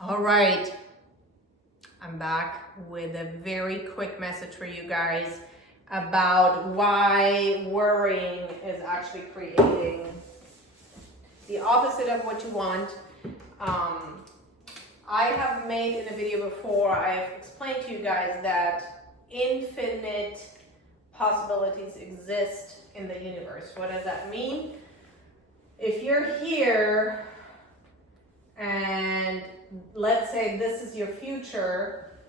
All right, I'm back with a very quick message for you guys about why worrying is actually creating the opposite of what you want. I have made in a video before, I've explained to you guys that infinite possibilities exist in the universe. What does that mean? If you're here and let's say this is your future,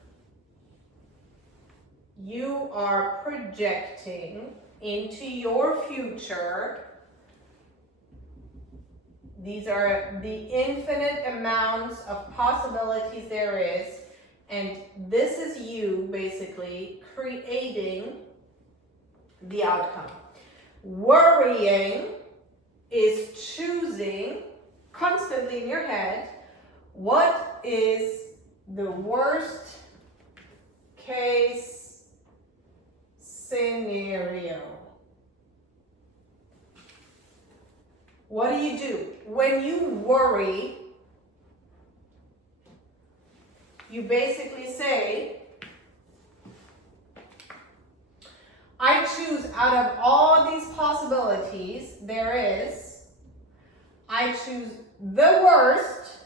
you are projecting into your future. These are the infinite amounts of possibilities there is, and this is you basically creating the outcome. Worrying is choosing constantly in your head what is the worst case scenario. What do? When you worry, you basically say, I choose out of all these possibilities there is, I choose the worst,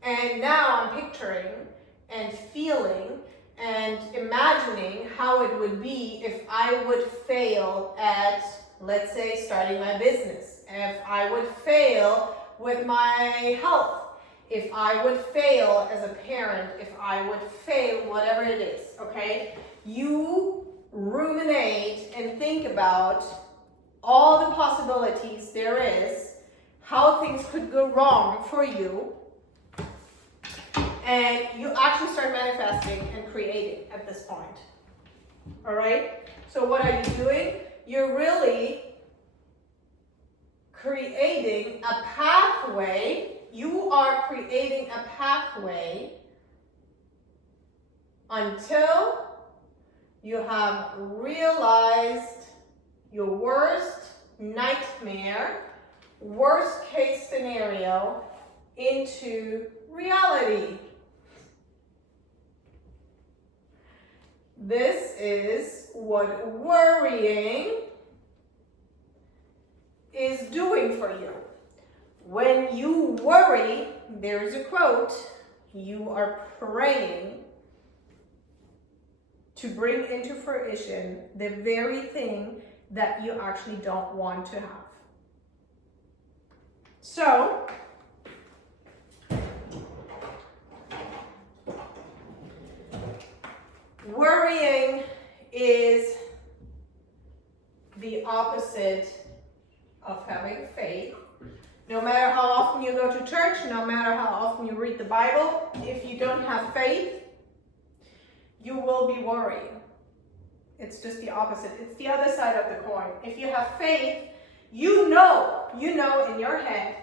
and now I'm picturing and feeling and imagining how it would be if I would fail at, let's say, starting my business, if I would fail with my health, if I would fail as a parent, if I would fail, whatever it is, okay? You ruminate and think about all the possibilities there is, how things could go wrong for you, and you actually start manifesting and creating at this point. All right? So what are you doing? You're really creating a pathway. You are creating a pathway until you have realized your worst nightmare, worst case scenario into reality. This is what worrying is doing for you. When you worry, there's a quote, you are praying to bring into fruition the very thing that you actually don't want to have. So, worrying is the opposite of having faith. No matter how often you go to church, no matter how often you read the Bible, if you don't have faith, you will be worrying. It's just the opposite. It's the other side of the coin. If you have faith, you know in your head,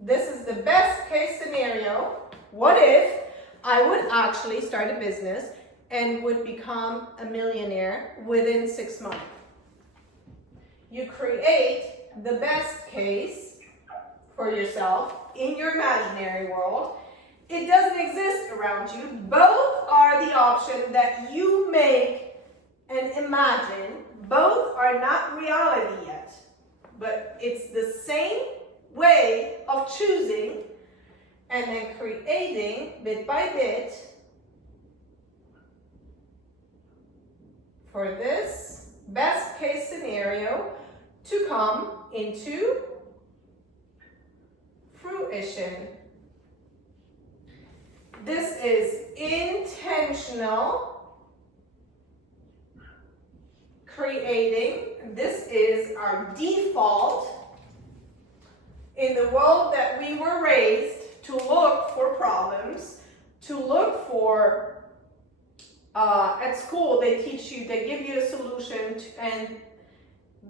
this is the best case scenario. What if I would actually start a business and would become a millionaire within 6 months? You create the best case for yourself in your imaginary world. It doesn't exist around you. Both are the option that you make and imagine. Both are not reality yet, but it's the same way of choosing and then creating bit by bit for this best case scenario to come into fruition. This is intentional creating. This is our default in the world that we were raised to look for problems, to look for at school they teach you, they give you a solution and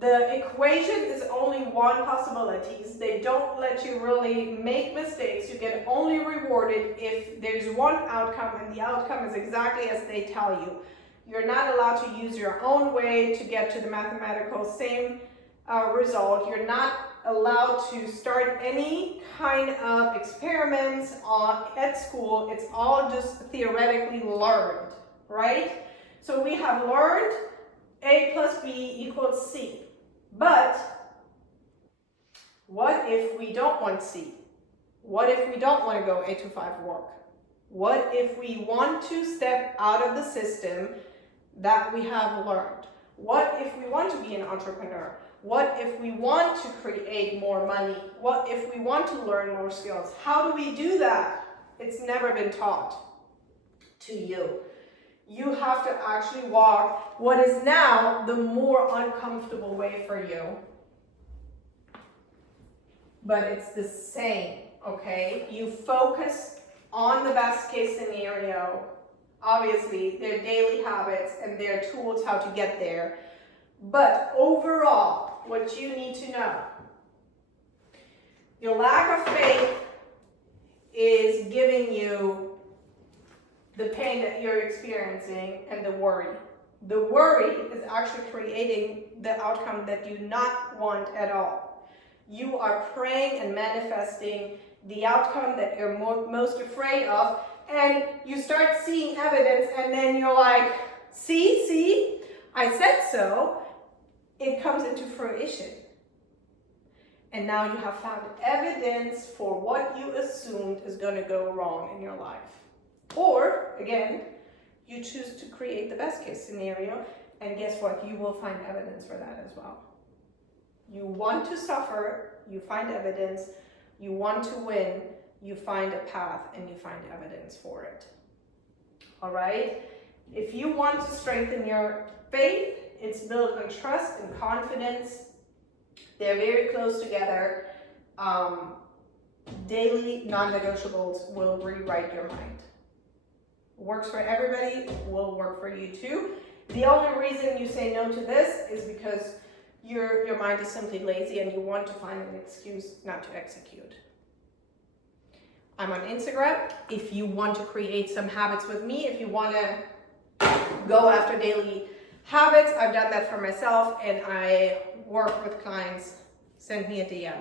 the equation is only one possibility. They don't let you really make mistakes. You get only rewarded if there's one outcome and the outcome is exactly as they tell you. You're not allowed to use your own way to get to the mathematical same result. You're not allowed to start any kind of experiments at school. It's all just theoretically learned, right? So we have learned A plus B equals C. But what if we don't want C? What if we don't want to go 8 to 5 work? What if we want to step out of the system that we have learned? What if we want to be an entrepreneur? What if we want to create more money? What if we want to learn more skills? How do we do that? It's never been taught to you. You have to actually walk what is now the more uncomfortable way for you. But it's the same, okay? You focus on the best case scenario. Obviously, their daily habits and their tools how to get there. But overall, what you need to know, your lack of faith is giving you the pain that you're experiencing and the worry. The worry is actually creating the outcome that you not want at all. You are praying and manifesting the outcome that you're most afraid of, and you start seeing evidence, and then you're like, see, I said so. It comes into fruition. And now you have found evidence for what you assumed is going to go wrong in your life. Or, again, you choose to create the best case scenario, and guess what? You will find evidence for that as well. You want to suffer, you find evidence. You want to win, you find a path and you find evidence for it. All right? If you want to strengthen your faith, it's built on trust and confidence. They're very close together. Daily non-negotiables will rewrite your mind. Works for everybody, will work for you too. The only reason you say no to this is because your mind is simply lazy and you want to find an excuse not to execute. I'm on Instagram. If you want to create some habits with me, if you want to go after daily habits, I've done that for myself and I work with clients. Send me a DM.